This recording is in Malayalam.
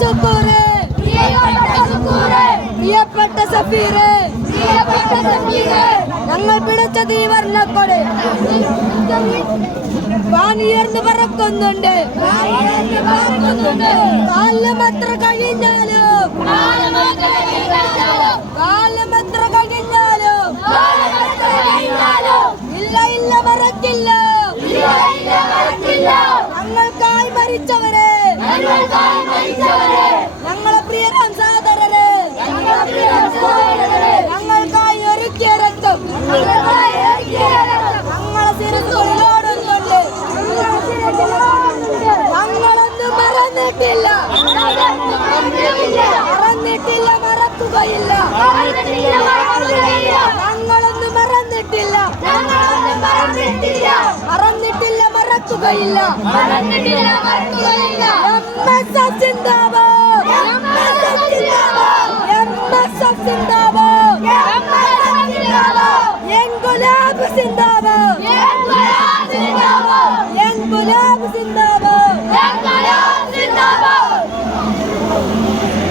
ശുക്കൂറ്, പ്രിയപ്പെട്ട സഫീറ്, ഞങ്ങൾ പിടിച്ച തീ വർണ്ണക്കൊടി വാനിയർന്ന് പറക്കുന്നുണ്ട്. കാലമത്ര കഴിഞ്ഞാലും ഇല്ല ഇല്ല മറക്കില്ല. ഞങ്ങൾക്കായി മരിച്ചവരെ, ഞങ്ങളെ പ്രിയരാം സാദരരെ, ഞങ്ങൾക്കായി ഒരുക്കിയ രക്തം ഞങ്ങളെ ശിരസുകളിലോടുന്നുണ്ട്. ഞങ്ങളൊന്നും മറന്നിട്ടില്ല, മറക്കുകയില്ല. ഞങ്ങളൊന്നും മറന്നിട്ടില്ല, മറക്കുകയില്ല. MSF സിന്ദാബാദ്, MSF സിന്ദാബാദ്, ഇൻക്വിലാബ് സിന്ദാബാദ്.